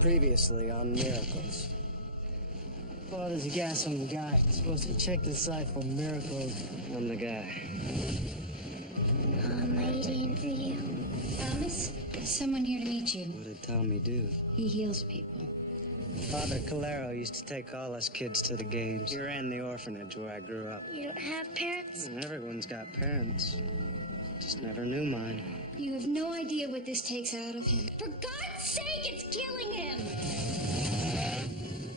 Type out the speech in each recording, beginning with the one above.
Previously on Miracles. Oh, there's a gas on the guy. Supposed to check the site for miracles. I'm the guy. I'm waiting for you. Thomas, there's someone here to meet you. What did Tommy do? He heals people. Father Calero used to take all us kids to the games. He ran the orphanage where I grew up. You don't have parents? Everyone's got parents. Just never knew mine. You have no idea what this takes out of him. For God's sake, it's killing him!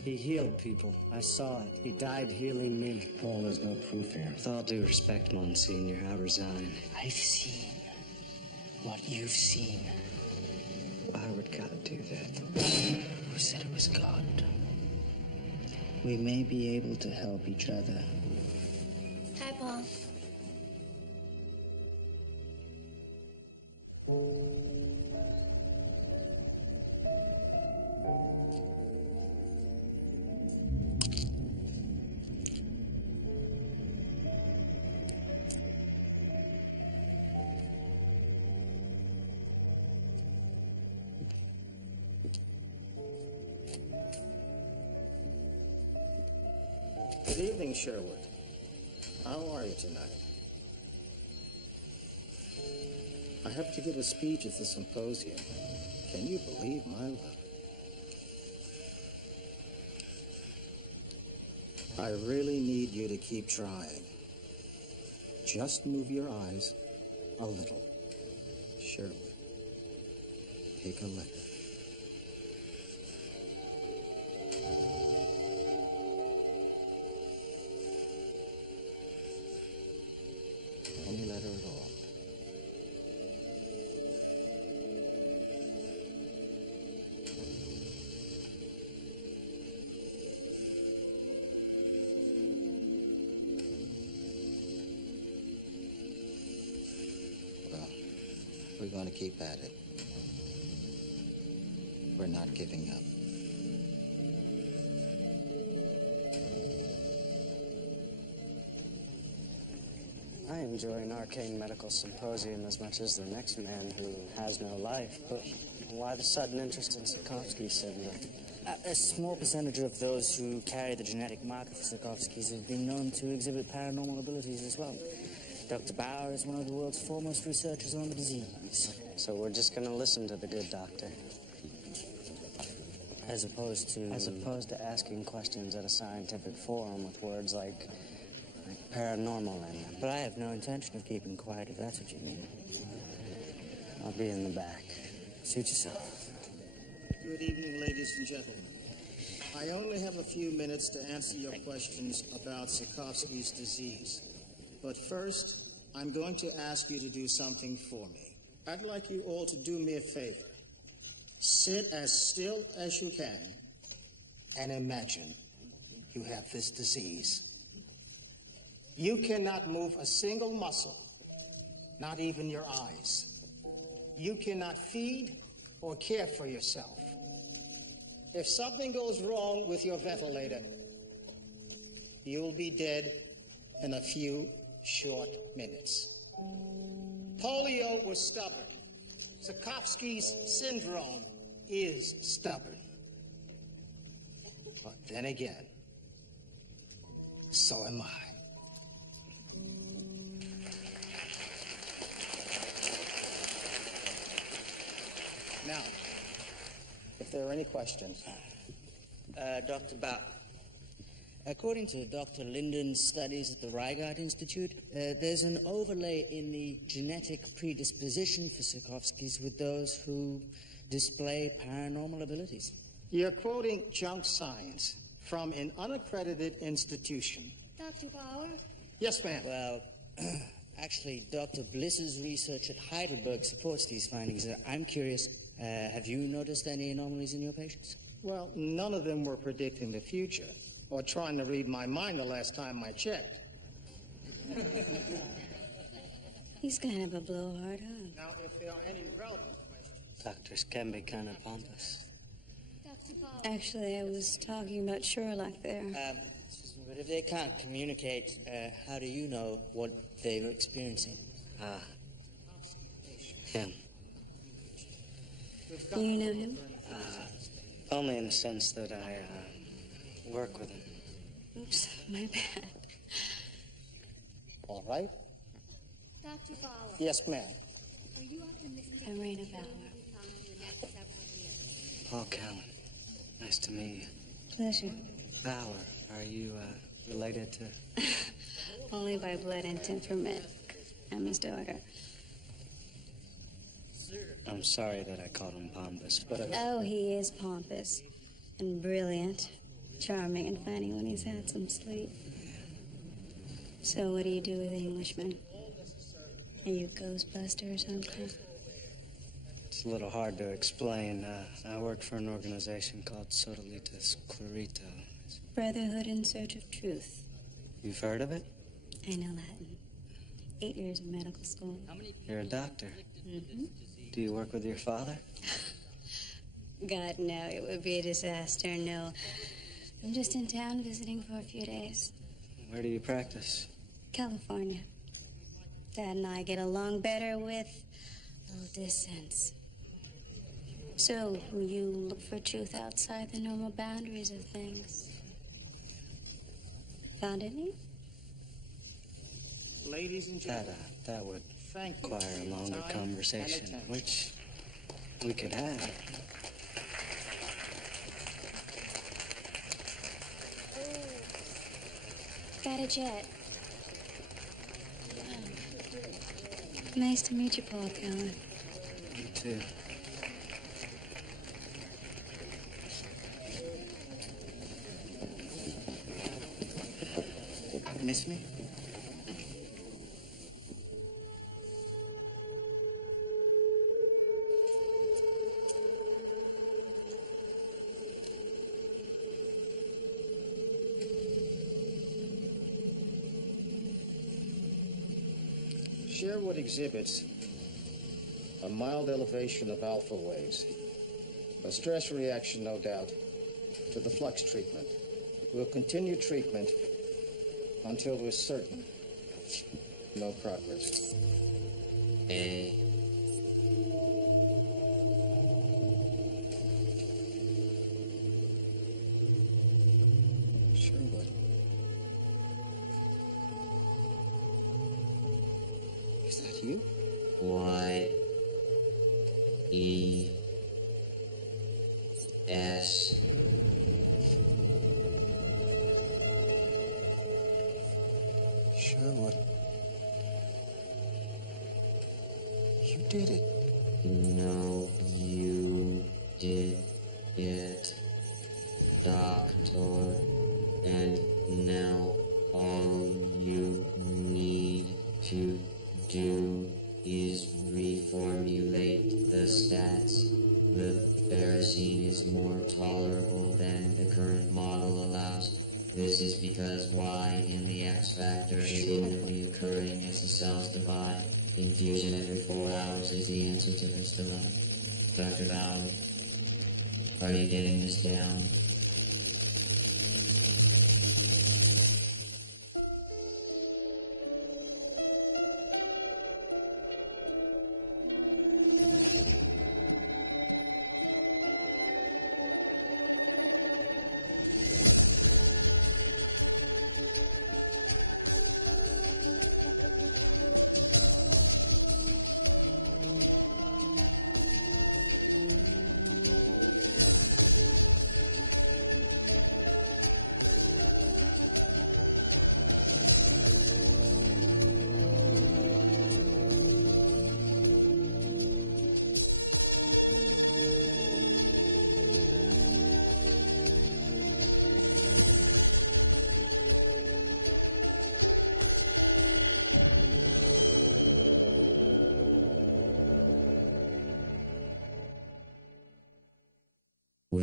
He healed people. I saw it. He died healing me. Paul, there's no proof here. With all due respect, Monsignor, I resign. I've seen what you've seen. Why would God do that? Who said it was God? We may be able to help each other. Hi, Paul. Good evening, Sherwood. How are you tonight? I have to give a speech at the symposium. Can you believe my luck? I really need you to keep trying. Just move your eyes a little. Sherwood, take a letter. Any letter at all. Well, we're going to keep at it. We're not giving up. I enjoy an arcane medical symposium as much as the next man who has no life, but why the sudden interest in Tsukhovsky syndrome? A small percentage of those who carry the genetic marker for Tsukhovsky's have been known to exhibit paranormal abilities as well. Dr. Bauer is one of the world's foremost researchers on the disease. So we're just going to listen to the good doctor. As opposed to asking questions at a scientific forum with words like paranormal in them. But I have no intention of keeping quiet, if that's what you mean. I'll be in the back. Suit yourself. Good evening, ladies and gentlemen. I only have a few minutes to answer your questions about Tsukhovsky's disease. But first, I'm going to ask you to do something for me. I'd like you all to do me a favor. Sit as still as you can and imagine you have this disease. You cannot move a single muscle, not even your eyes. You cannot feed or care for yourself. If something goes wrong with your ventilator, you'll be dead in a few short minutes. Polio was stubborn. Tsukhovsky's syndrome is stubborn. But then again, so am I. Now, if there are any questions. Dr. Bauer, according to Dr. Linden's studies at the Reigart Institute, there's an overlay in the genetic predisposition for Tsukhovsky's with those who display paranormal abilities. You're quoting junk science from an unaccredited institution. Dr. Bauer? Yes, ma'am. Well, actually, Dr. Bliss's research at Heidelberg supports these findings. I'm curious, have you noticed any anomalies in your patients? Well, none of them were predicting the future or trying to read my mind the last time I checked. He's kind of a blowhard, huh? Now, if there are any relevant questions. Doctors can be kind of pompous. Dr. Bauer. Actually, I was talking about Sherlock there. Excuse me, but if they can't communicate, how do you know what they were experiencing? Him. Do you know him? Only in the sense that I work with him. Oops, my bad. All right? Dr. Bauer, Yes, ma'am. are you optimistic? Irena Bauer. Paul Callan. Nice to meet you. Pleasure. Bauer, are you related to... Only by blood and temperament. I'm his daughter. I'm sorry that I called him pompous, but... Oh, he is pompous and brilliant, charming and funny when he's had some sleep. So what do you do with Englishmen? Are you a Ghostbuster or something? It's a little hard to explain. I work for an organization called Sodalitas Claritos. Brotherhood in Search of Truth. You've heard of it? I know Latin. 8 years of medical school. You're a doctor. Mm-hmm. Do you work with your father? God, no, it would be a disaster. No. I'm just in town visiting for a few days. Where do you practice? California. Dad and I get along better with a little distance. So, you look for truth outside the normal boundaries of things. Found any? Ladies and gentlemen, That would thank you require for a your longer time conversation, and attention. which we could have. Got a jet. Nice to meet you, Paul Callan. You too. Miss me? Sherwood exhibits a mild elevation of alpha waves. A stress reaction, no doubt, to the flux treatment. We'll continue treatment until we're certain no progress. Sherwood. Is that you? Y-E-S. Sherwood. You did it. No, you did it, Doctor. And now all you need to do is reformulate the stats. The ferrocene is more tolerable than the current model allows. This is because Y in the X factor is only occurring as the cells divide. Infusion every 4 hours is the answer to this dilemma. Dr. Bauer, are you getting this down?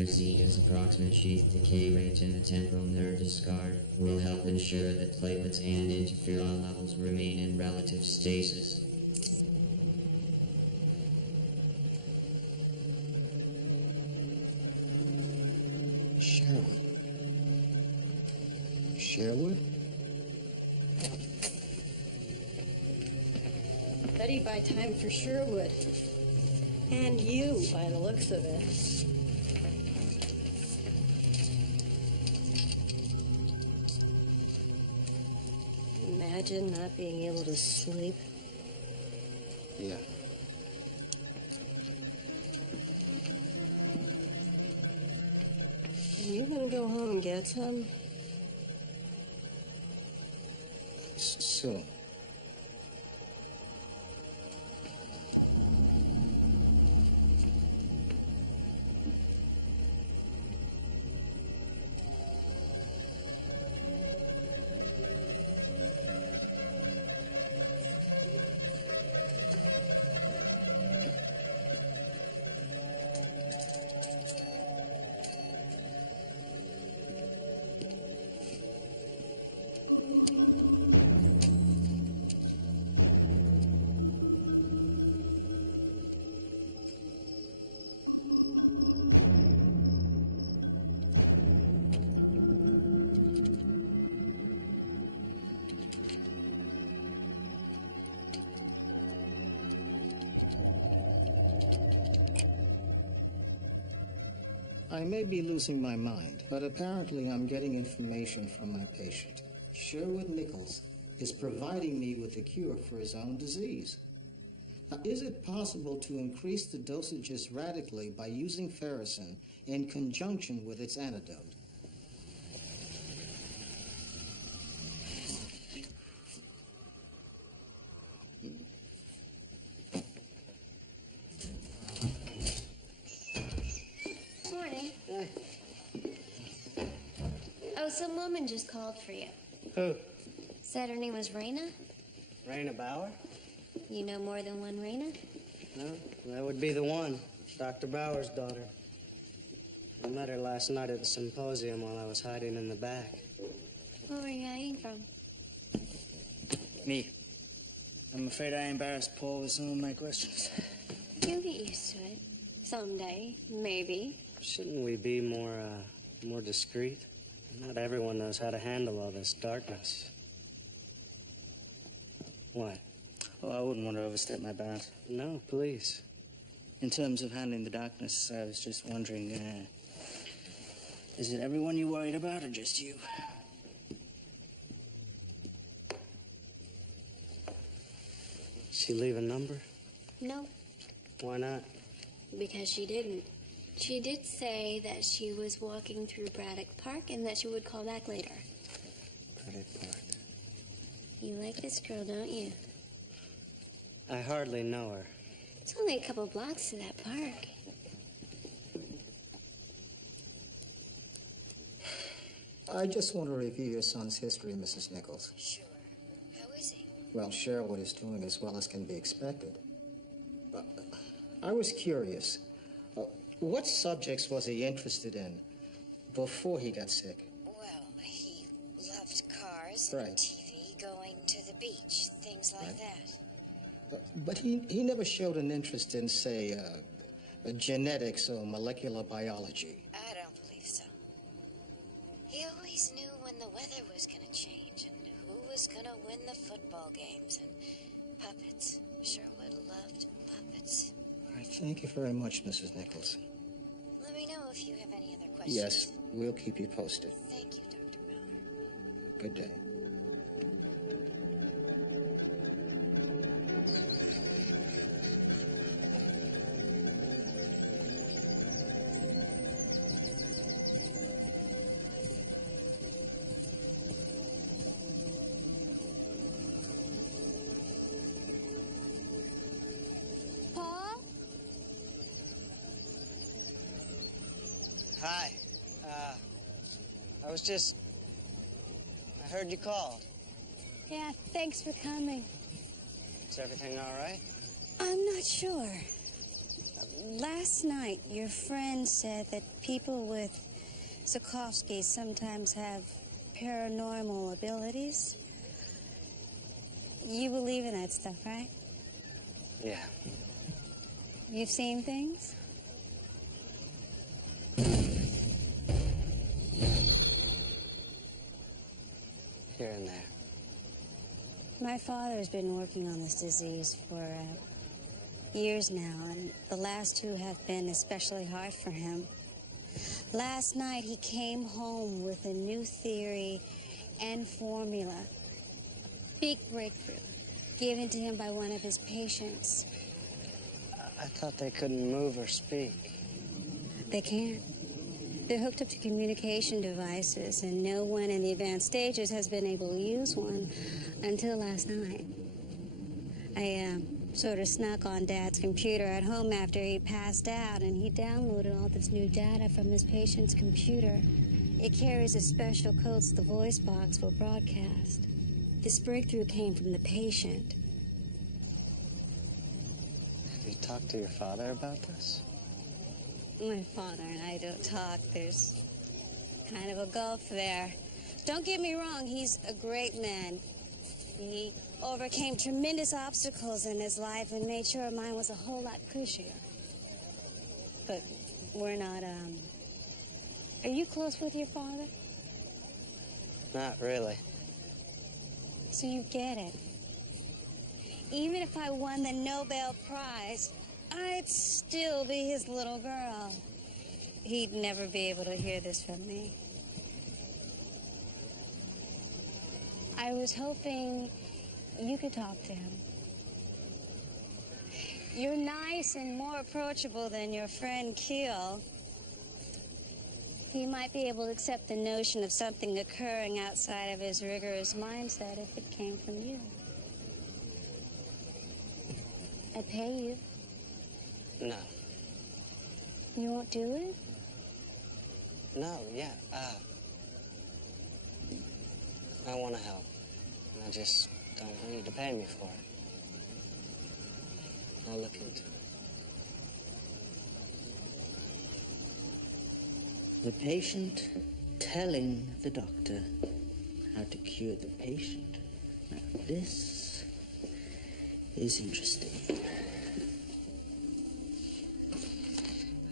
Zeta's approximate sheath decay rates in the temporal nerve discard will help ensure that platelets and interferon levels remain in relative stasis. Sherwood. Sherwood? Ready by time for Sherwood. And you, by the looks of it. imagine not being able to sleep? Yeah. Are you gonna go home and get some? Soon. I may be losing my mind, but apparently I'm getting information from my patient. Sherwood Nichols is providing me with a cure for his own disease. Now, is it possible to increase the dosages radically by using ferrocin in conjunction with its antidote? Morning. Oh, some woman just called for you. Who? Said her name was Raina. Raina Bauer? You know more than one Raina? No, that would be the one. Dr. Bauer's daughter. I met her last night at the symposium while I was hiding in the back. What were you hiding from? Me. I'm afraid I embarrassed Paul with some of my questions. You'll get used to it. Someday, maybe. Shouldn't we be more discreet? Not everyone knows how to handle all this darkness. What? Oh, I wouldn't want to overstep my bounds. No, please. In terms of handling the darkness, I was just wondering, is it everyone you worried about or just you? She leave a number? No, Why not? because she didn't. She did say that she was walking through Braddock Park and that she would call back later. Braddock Park. You like this girl, don't you? I hardly know her. It's only a couple blocks to that park. I just want to review your son's history, Mrs. Nichols. Sure. How is he? Well, Sherwood is doing as well as can be expected. I was curious. What subjects was he interested in before he got sick? Well, he loved cars, Right. TV, going to the beach, things like Right. that. But he never showed an interest in, say, genetics or molecular biology. I don't believe so. He always knew when the weather was going to change and who was going to win the football games and puppets. Sherwood loved puppets. All right, thank you very much, Mrs. Nichols. Let me know if you have any other questions. Yes, we'll keep you posted. Thank you, Dr. Bauer. Good day. Paul? Hi. I heard you called. Yeah, thanks for coming. Is everything all right? I'm not sure. Last night, your friend said that people with Zukovsky sometimes have paranormal abilities. You believe in that stuff, right? Yeah. You've seen things? Here and there. My father's been working on this disease for years now, and the last two have been especially hard for him. Last night, he came home with a new theory and formula. big breakthrough given to him by one of his patients. I thought they couldn't move or speak. They can. They're hooked up to communication devices, and no one in the advanced stages has been able to use one until last night. I sort of snuck on Dad's computer at home after he passed out, and he downloaded all this new data from his patient's computer. It carries a special code to the voice box for broadcast. This breakthrough came from the patient. Have you talked to your father about this? My father and I don't talk. There's kind of a gulf there. Don't get me wrong, he's a great man. He overcame tremendous obstacles in his life and made sure mine was a whole lot cushier. But we're not, Are you close with your father? Not really. So you get it. Even if I won the Nobel Prize, I'd still be his little girl. He'd never be able to hear this from me. I was hoping you could talk to him. You're nice and more approachable than your friend Keel. He might be able to accept the notion of something occurring outside of his rigorous mindset if it came from you. I'd pay you. No. You won't do it? No, yeah, I want to help. I just don't want you to pay me for it. I'll look into it. The patient telling the doctor how to cure the patient. Now, this is interesting.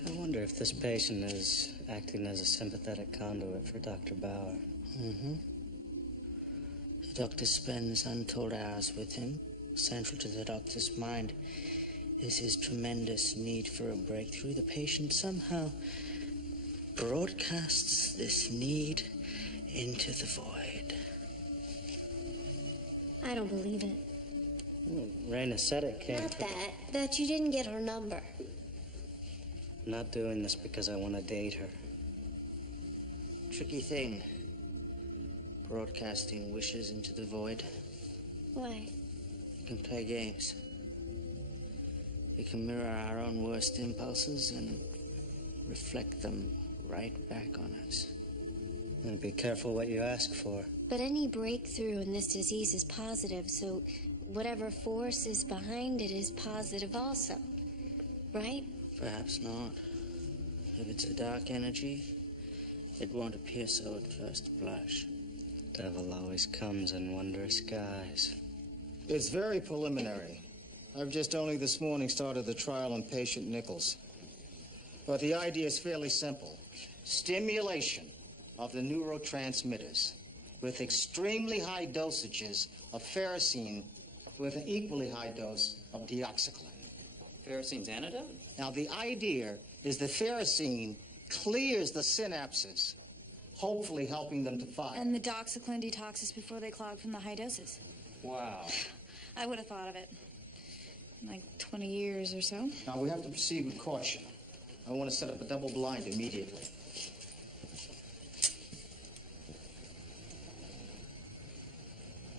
I wonder if this patient is acting as a sympathetic conduit for Dr. Bauer. Mm-hmm. The doctor spends untold hours with him. Central to the doctor's mind is his tremendous need for a breakthrough. The patient somehow broadcasts this need into the void. I don't believe it. Raina said it came. Not that you didn't get her number. I'm not doing this because I want to date her. Tricky thing. Broadcasting wishes into the void. Why? You can play games. We can mirror our own worst impulses and reflect them right back on us. And be careful what you ask for. But any breakthrough in this disease is positive, so whatever force is behind it is positive also, right? Perhaps not. If it's a dark energy, it won't appear so at first blush. Devil always comes in wondrous guise. It's very preliminary. I've just only this morning started the trial on patient Nichols. But the idea is fairly simple. Stimulation of the neurotransmitters with extremely high dosages of ferrocene with an equally high dose of deoxycycline. Ferrocene's antidote? Now, the idea is the ferrocene clears the synapses, hopefully helping them to fire. And the doxycycline detoxes before they clog from the high doses. Wow. I would have thought of it. In like 20 years or so. Now, we have to proceed with caution. I want to set up a double blind immediately.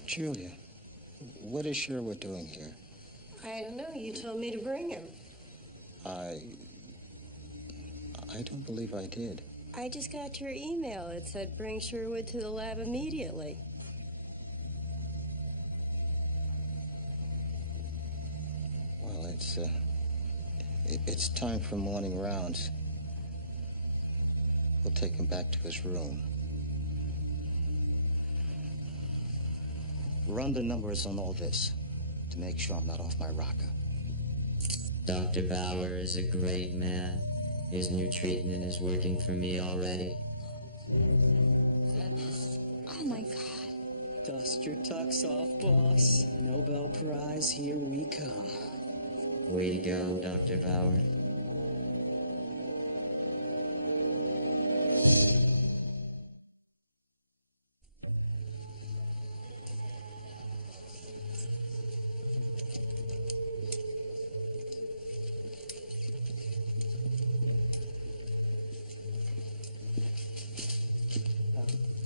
Julia, what is Sherwood doing here? I don't know. You told me to bring him. I don't believe I did. I just got your email. It said bring Sherwood to the lab immediately. Well, it's time for morning rounds. We'll take him back to his room. Run the numbers on all this to make sure I'm not off my rocker. Dr. Bauer is a great man. His new treatment is working for me already. Oh my God. Dust your tux off, boss. Nobel Prize, here we come. Way to go, Dr. Bauer.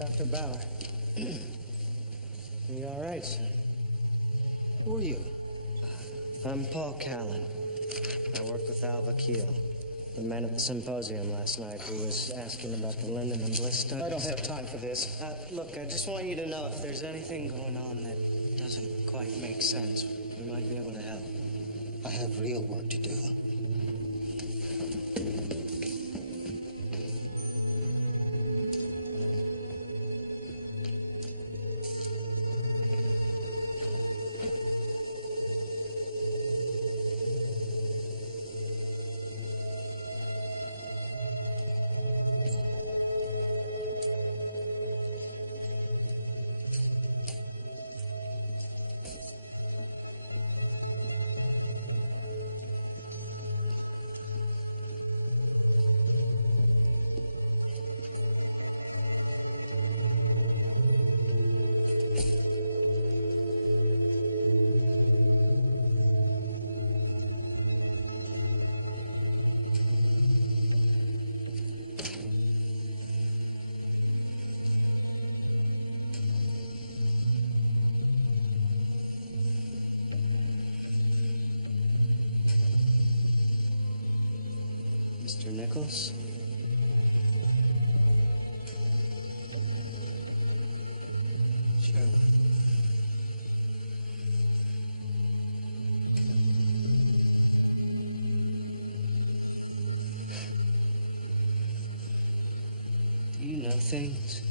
Dr. Bauer. Are you all right, sir? Who are you? I'm Paul Callan. I work with Alva Keel, the man at the symposium last night who was asking about the Linden and Bliss studies. I don't have time for this. Look, I just want you to know if there's anything going on that doesn't quite make sense, we might be able to help. I have real work to do. Mr. Nichols? Sherwood. Do you know things?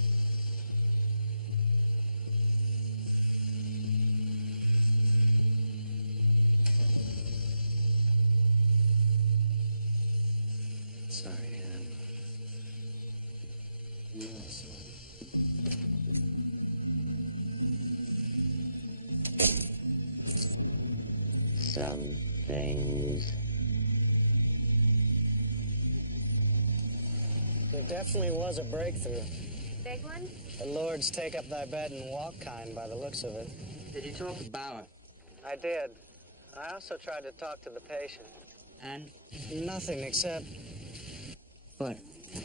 Sorry, Anne. Yes. Some things. There definitely was a breakthrough. Big one? The Lord's take up thy bed and walk kind by the looks of it. Did you talk to Bauer? I did. I also tried to talk to the patient. And? Nothing except... What?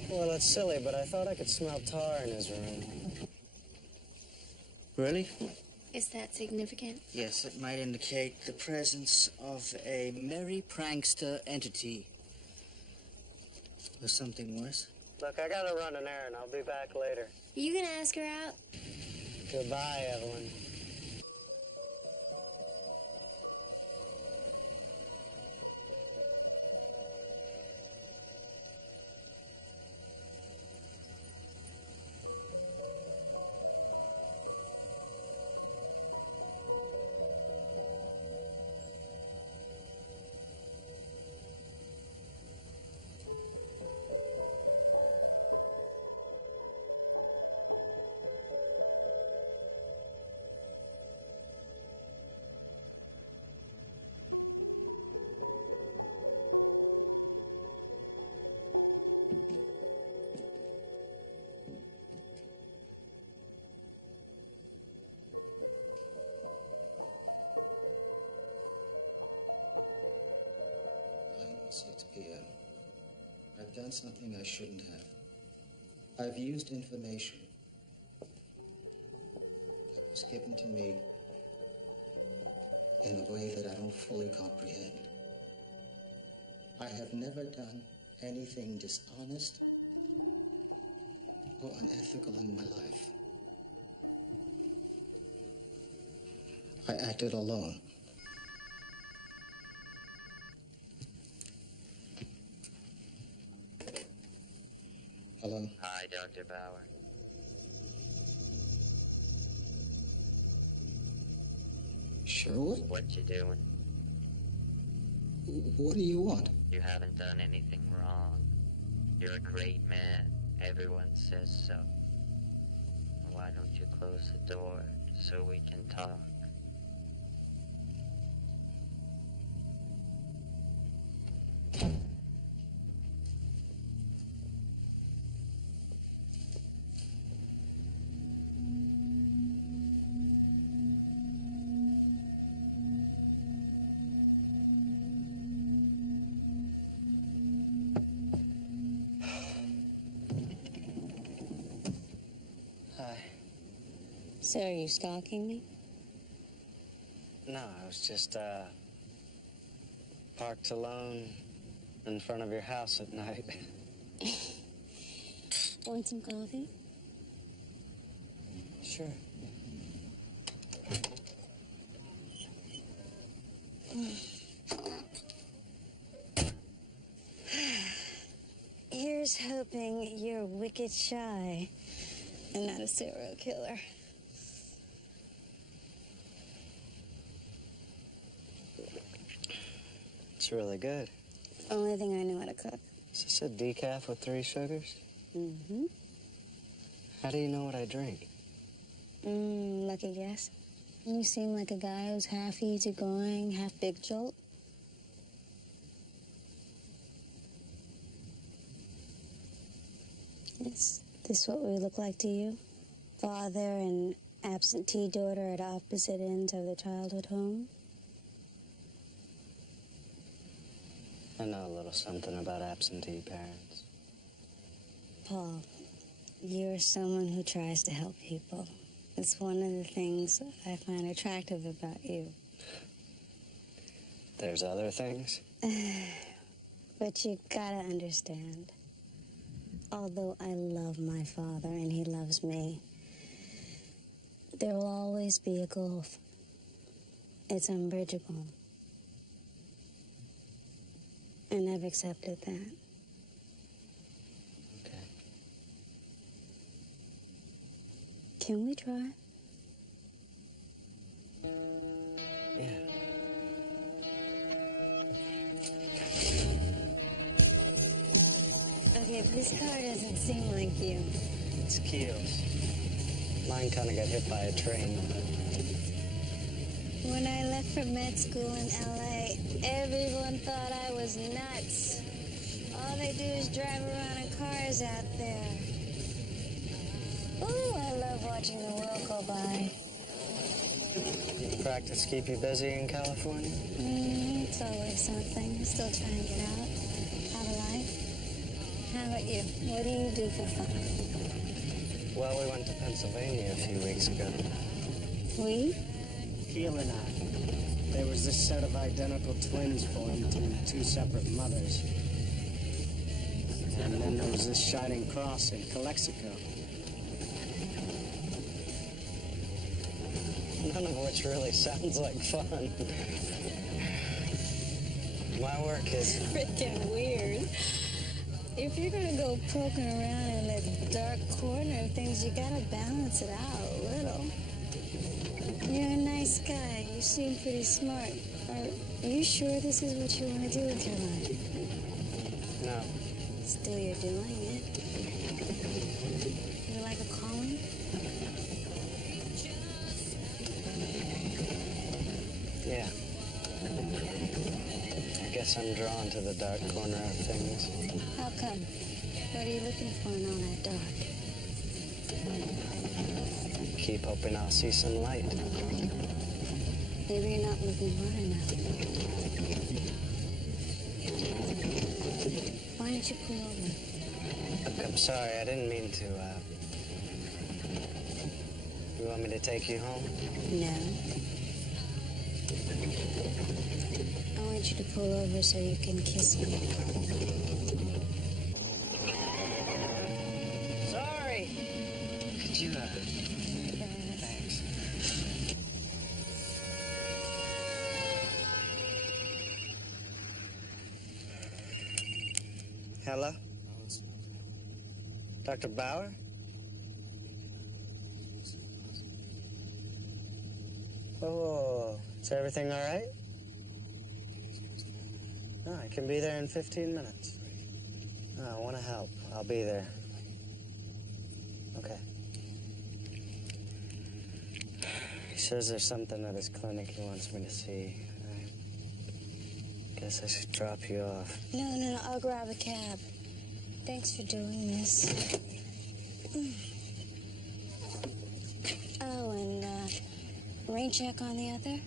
Well, it's silly, but I thought I could smell tar in his room. Really? Is that significant? Yes, it might indicate the presence of a merry prankster entity. Or something worse. Look, I gotta run an errand. I'll be back later. You gonna ask her out? Goodbye, Evelyn. Shakespeare. I've done something I shouldn't have. I've used information that was given to me in a way that I don't fully comprehend. I have never done anything dishonest or unethical in my life. I acted alone. Hello? Hi, Dr. Bauer. Sherwood? What you doing? What do you want? You haven't done anything wrong. You're a great man. Everyone says so. Why don't you close the door so we can talk? So are you stalking me? No, I was just, parked alone in front of your house at night. Want some coffee? Sure. Here's hoping you're wicked shy and not a serial killer. It's really good. Only thing I know how to cook. Is this a decaf with 3 sugars? Mm-hmm. How do you know what I drink? Lucky guess. You seem like a guy who's half easygoing, half big jolt. Is this what we look like to you? Father and absentee daughter at opposite ends of the childhood home? I know a little something about absentee parents. Paul, you're someone who tries to help people. It's one of the things I find attractive about you. There's other things? But you gotta understand. Although I love my father and he loves me, there will always be a gulf. It's unbridgeable. And I've accepted that. Okay. Can we try? Yeah. Okay, this car doesn't seem like you. It's Keel's. Mine kind of got hit by a train. When I left for med school in LA, everyone thought I was nuts. All they do is drive around in cars out there. Oh, I love watching the world go by. Practice keep you busy in California? It's always something. I still try and get out, have a life. How about you? What do you do for fun? Well, we went to Pennsylvania a few weeks ago. We? Keel and I. There was this set of identical twins born to 2 separate mothers. And then there was this Shining Cross in Calexico. None of which really sounds like fun. My work is Freaking weird. If you're gonna go poking around in that dark corner of things, you gotta balance it out a little. You're a nice guy. You seem pretty smart. Are you sure this is what you want to do with your life? No. Still, you're doing it. You like a calling? Yeah. I guess I'm drawn to the dark corner of things. How come? What are you looking for in all that dark? Keep hoping I'll see some light. Maybe you're not looking hard enough. Why don't you pull over? Look, I'm sorry, I didn't mean to, You want me to take you home? No. I want you to pull over so you can kiss me. Sorry! Could you, Thanks. Hello? Dr. Bauer? Oh, is everything all right? No, I can be there in 15 minutes. No, I want to help. I'll be there. Okay. He says there's something at his clinic he wants me to see. I guess I should drop you off. No, I'll grab a cab. Thanks for doing this. Oh, and, rain check on the other?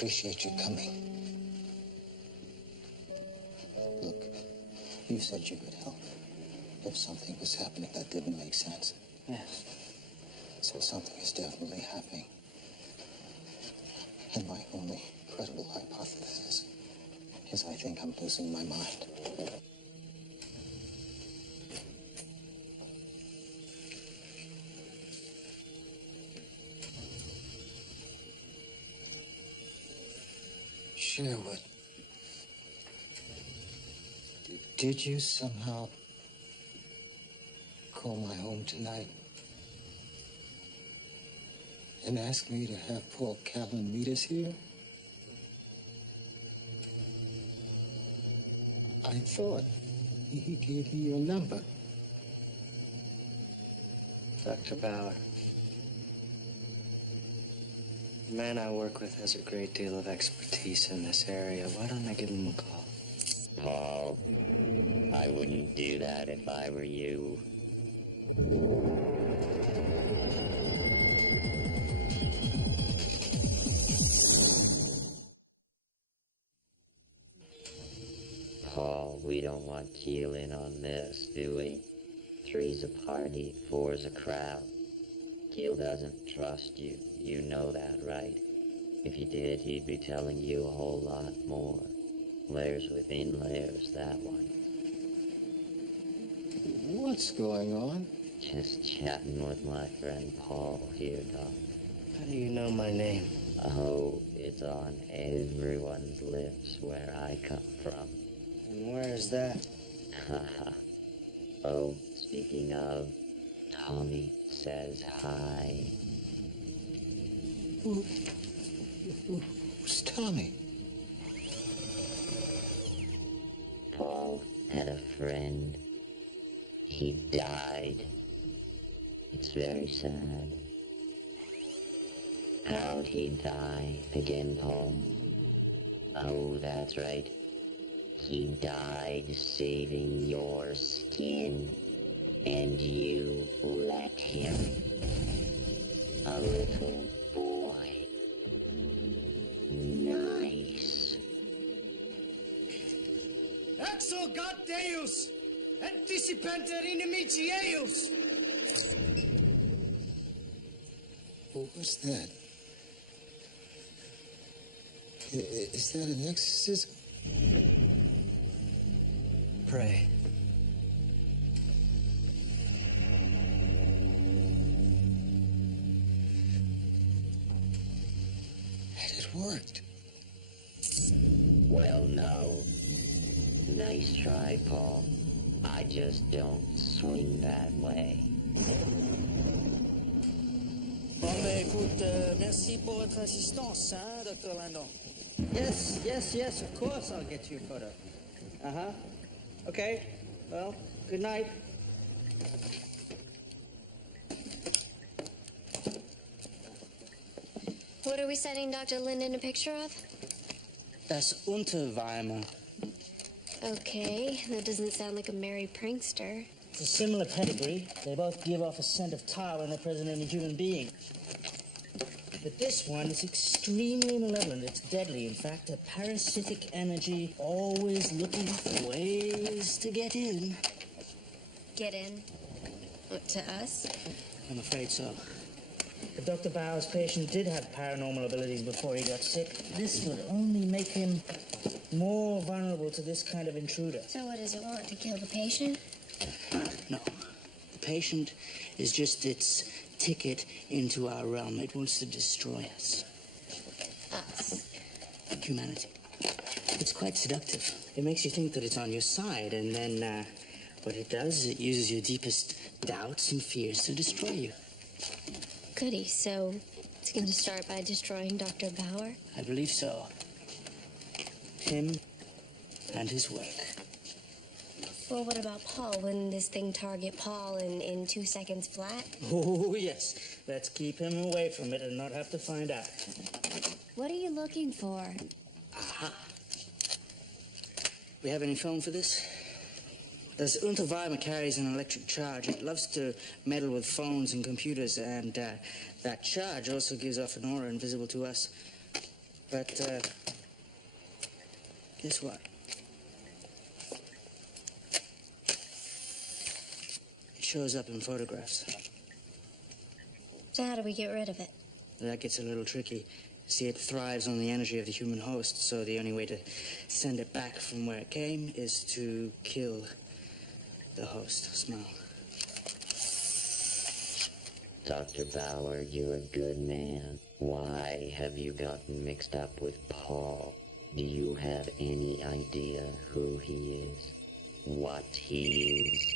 appreciate you coming. Look, you said you could help if something was happening that didn't make sense. Yes. So something is definitely happening. And my only credible hypothesis is I think I'm losing my mind. Sherwood, did you somehow call my home tonight and ask me to have Paul Callan meet us here? I thought he gave me your number. Dr. Bauer. The man I work with has a great deal of expertise in this area. Why don't I give him a call? Paul, I wouldn't do that if I were you. Paul, we don't want Keel in on this, do we? 3's a party, 4's a crowd. Keel doesn't trust you. You know that, right? If he did, he'd be telling you a whole lot more. Layers within layers, that one. What's going on? Just chatting with my friend Paul here, Doc. How do you know my name? Oh, it's on everyone's lips where I come from. And where is that? Oh, speaking of, Tommy says hi. Who's Tommy? Paul had a friend. He died. It's very sad. How'd he die again, Paul? Oh, that's right. He died saving your skin, and you let him. A little boy. Nice. Exulgat Deus! Anticipanter inimici eius! What was that? Is that an exorcism? Pray. And it worked. Well, no. Nice try, Paul. I just don't swing that way. Bon, ben, écoute, merci pour votre assistance, hein, Dr. Landon. Yes, of course I'll get you a photo. Uh-huh. Okay, well, good night. What are we sending Dr. Linden a picture of? Das Unterweimer. Okay, that doesn't sound like a merry prankster. It's a similar pedigree. They both give off a scent of tar when they're present in a human being. But this one is extremely malevolent. It's deadly. In fact, a parasitic energy always looking for ways to get in. Get in? What, to us? I'm afraid so. If Dr. Bauer's patient did have paranormal abilities before he got sick, this would only make him more vulnerable to this kind of intruder. So what does it want, to kill the patient? No. The patient is just its ticket into our realm. It wants to destroy us. Us? Humanity. It's quite seductive. It makes you think that it's on your side, and then what it does is it uses your deepest doubts and fears to destroy you. Goody, so it's going to start by destroying Dr. Bauer? I believe so. Him and his work. Well, what about Paul? Wouldn't this thing target Paul in 2 seconds flat? Oh, yes. Let's keep him away from it and not have to find out. What are you looking for? Aha. We have any film for this? Das Unterweimer carries an electric charge. It loves to meddle with phones and computers, and that charge also gives off an aura invisible to us. But, guess what? It shows up in photographs. So how do we get rid of it? That gets a little tricky. See, it thrives on the energy of the human host, so the only way to send it back from where it came is to kill the host. Smile. Dr. Bauer, you're a good man. Why have you gotten mixed up with Paul? Do you have any idea who he is? What he is?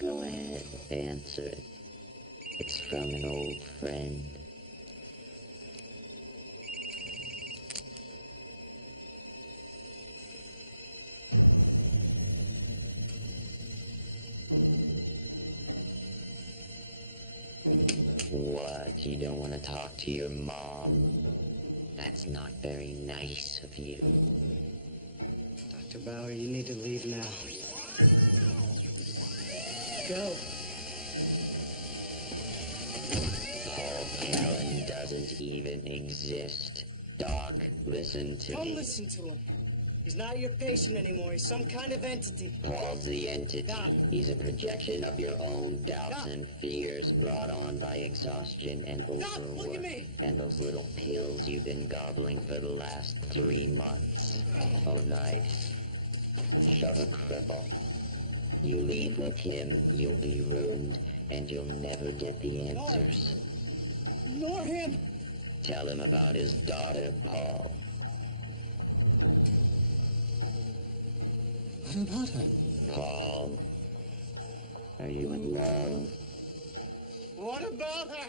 Go ahead, answer it. It's from an old friend. What? You don't want to talk to your mom? That's not very nice of you. Dr. Bauer, you need to leave now. Go. Paul Callan doesn't even exist. Doc, listen to Don't me. listen to him. He's not your patient anymore. He's some kind of entity. Paul's the entity. Doc. He's a projection of your own doubts Doc. and fears brought on by exhaustion and Doc, look at overwork. me. And those little pills you've been gobbling for the last 3 months. Oh, nice. Shove a cripple. You leave with him, you'll be ruined, and you'll never get the answers. Ignore him. Tell him about his daughter, Paul. What about her? Paul, are you in love? What about her?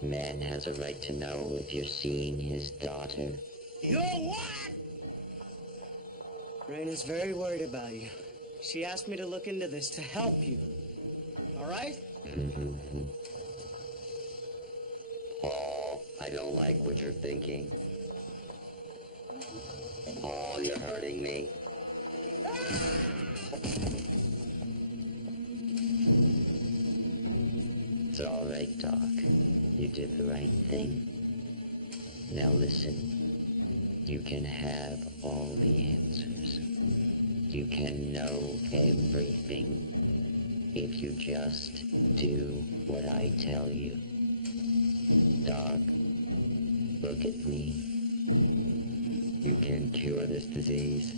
Man has a right to know if you're seeing his daughter. You're what? Raina's very worried about you. She asked me to look into this to help you. All right? Paul, I don't like what you're thinking. Paul, you're hurting me. It's all right, Doc. You did the right thing. Now listen. You can have all the answers. You can know everything if you just do what I tell you. Doc, look at me. You can cure this disease.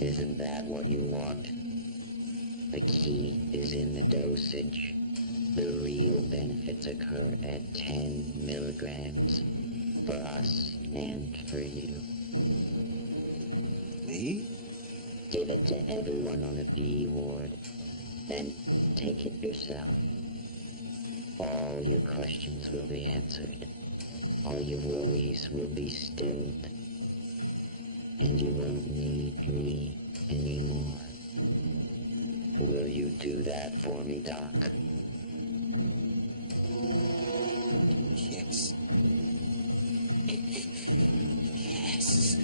Isn't that what you want? The key is in the dosage. The real benefits occur at 10 milligrams for us and for you. Me? Give it to everyone on the B ward. Then take it yourself. All your questions will be answered. All your worries will be stilled. And you won't need me anymore. Will you do that for me, Doc? Yes. Yes.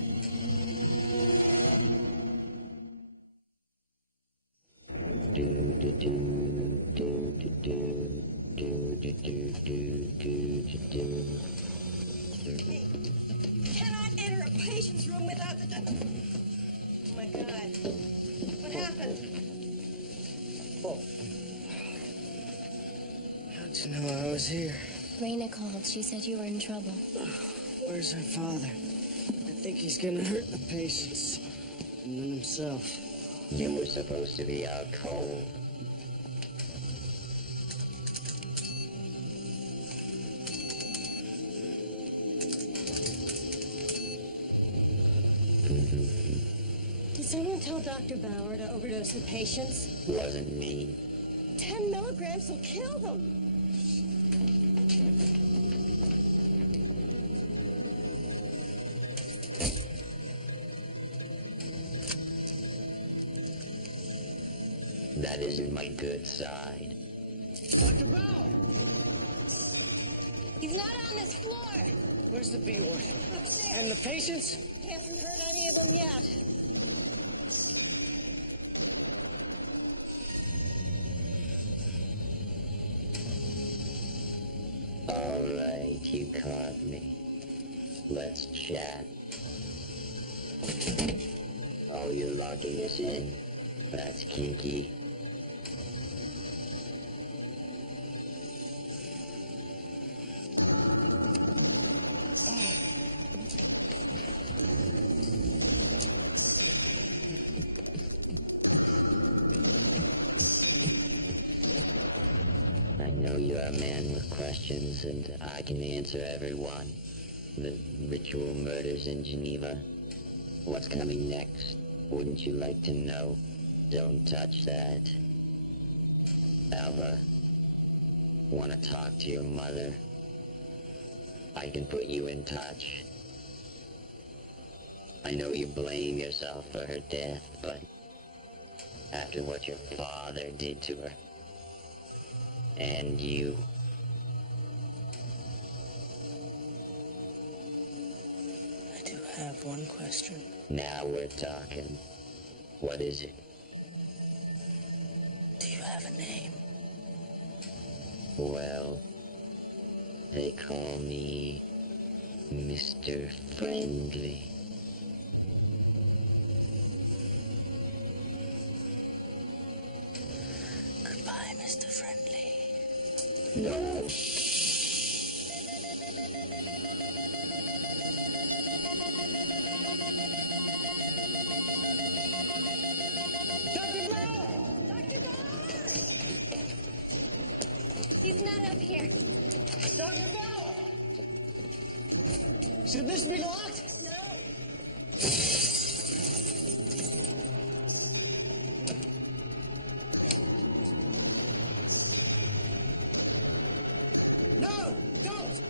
Do do do do do do do do do do do do. Cannot enter a patient's room without the... Oh, my God. What happened? Oh. How'd you know I was here? Raina called. She said you were in trouble. Where's her father? I think he's gonna hurt the patients. And then himself. You were supposed to be out cold. Did someone tell Dr. Bauer to overdose the patients? Wasn't me. 10 milligrams will kill them. That isn't my good side. Dr. Bauer! He's not on this floor. Where's the B ward? Upstairs. And the patients? Haven't heard any of them yet. All right, you caught me. Let's chat. Oh, you're locking us in? That's kinky. I know you're a man with questions, and I can answer every one. The ritual murders in Geneva. What's coming next? Wouldn't you like to know? Don't touch that. Alva, want to talk to your mother? I can put you in touch. I know you blame yourself for her death, but after what your father did to her, and you, I do have one question. now we're talking. What is it? Do you have a name? Well, they call me Mr. Friendly. Goodbye, Mr. Friendly. No. He's not up here. Dr. Bauer! Should this be locked? No. No! Don't!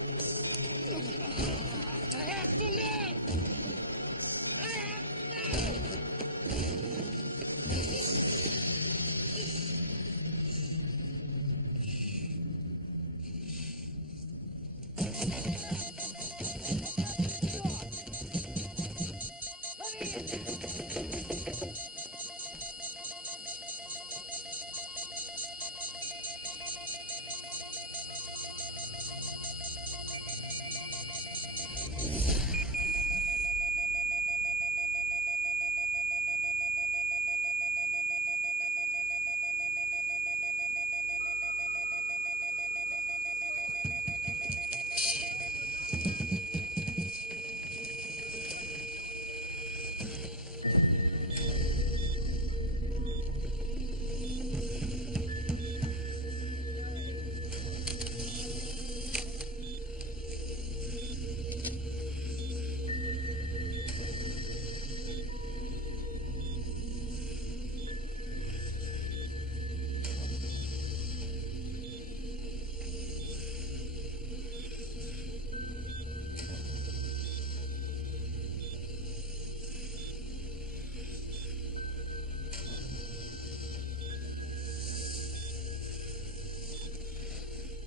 I have to know! I have to know!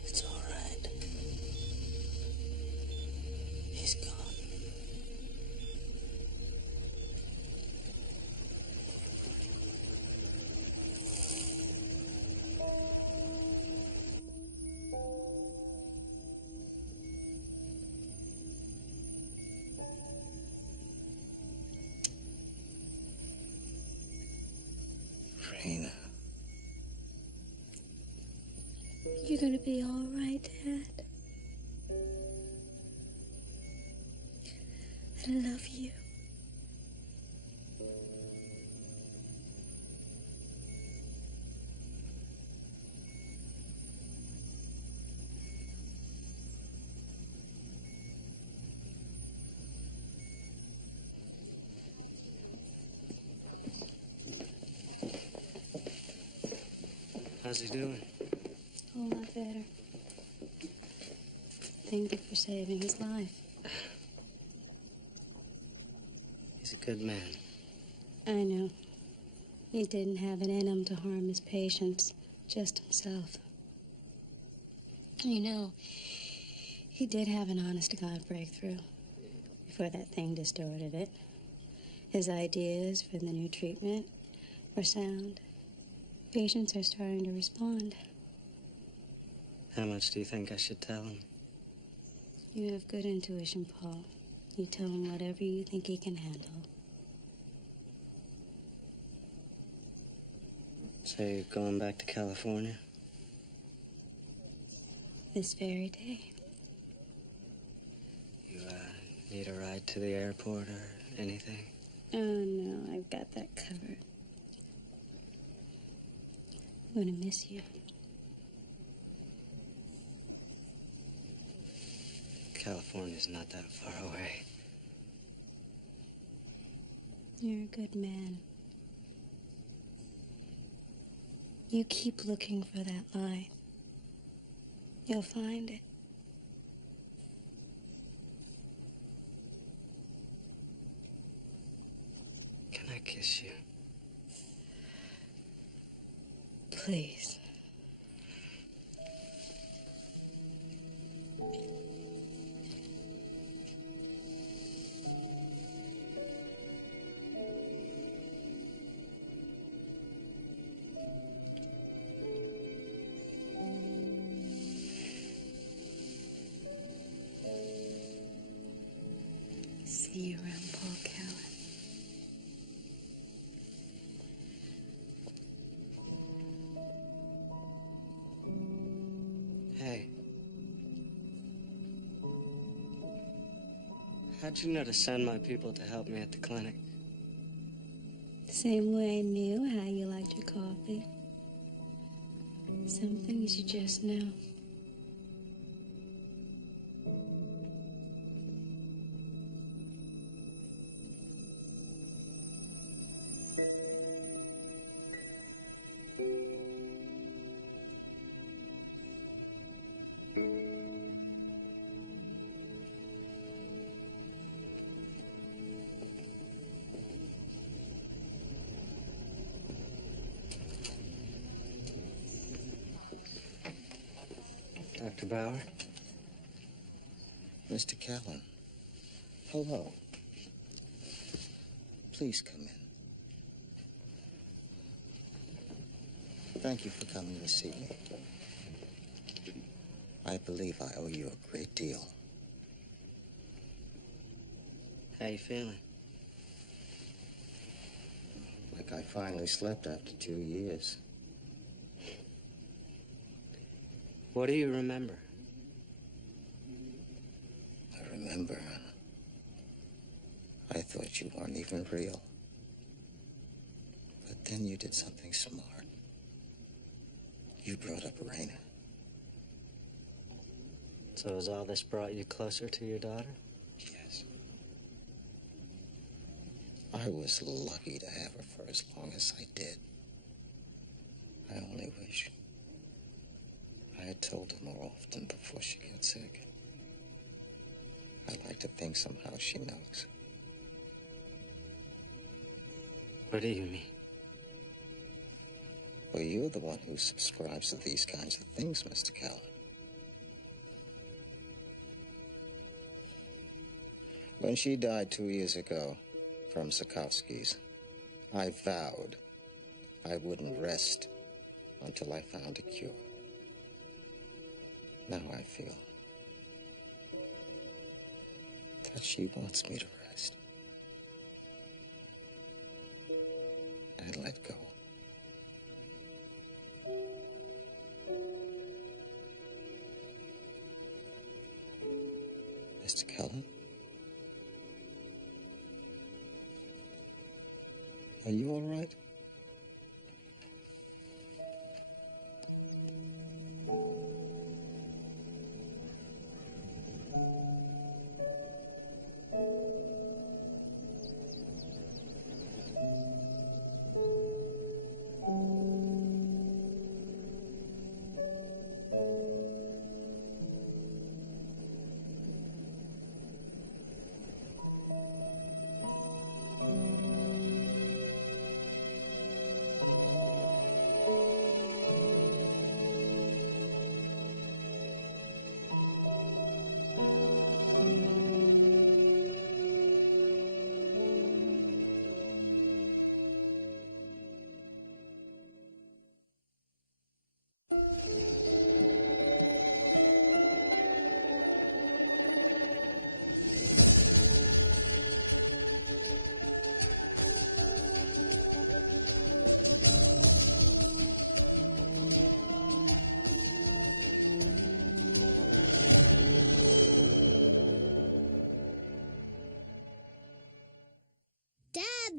It's all right. He's gone. Raina. You're gonna be all right, Dad. I love you. How's he doing? A whole lot better. Thank you for saving his life. He's a good man. I know. He didn't have it in him to harm his patients, just himself. You know, he did have an honest-to-God breakthrough before that thing distorted it. His ideas for the new treatment were sound. Patients are starting to respond. How much do you think I should tell him? You have good intuition, Paul. You tell him whatever you think he can handle. So you're going back to California? This very day. You, need a ride to the airport or anything? Oh, no, I've got that covered. I'm gonna miss you. California's not that far away. You're a good man. You keep looking for that line. You'll find it. Can I kiss you? Please. See you around, Paul Callan. Hey. How'd you know to send my people to help me at the clinic? Same way I knew how you liked your coffee. Some things you just know. Dr. Bauer? Mr. Callan. Hello. Please come in. Thank you for coming to see me. I believe I owe you a great deal. How you feeling? Like I finally slept after 2 years. What do you remember? I remember. I thought you weren't even real. But then you did something smart. You brought up Raina. So has all this brought you closer to your daughter? Yes. I was lucky to have her for as long as I did. I only wish I had told her more often before she got sick. I like to think somehow she knows. What do you mean? Well, you're the one who subscribes to these kinds of things, Mr. Callan. When she died 2 years ago from Zukovsky's, I vowed I wouldn't rest until I found a cure. Now I feel that she wants me to rest and let go. Mr. Callan? Are you all right?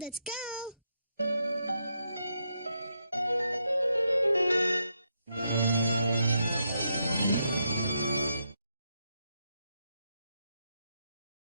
Let's go.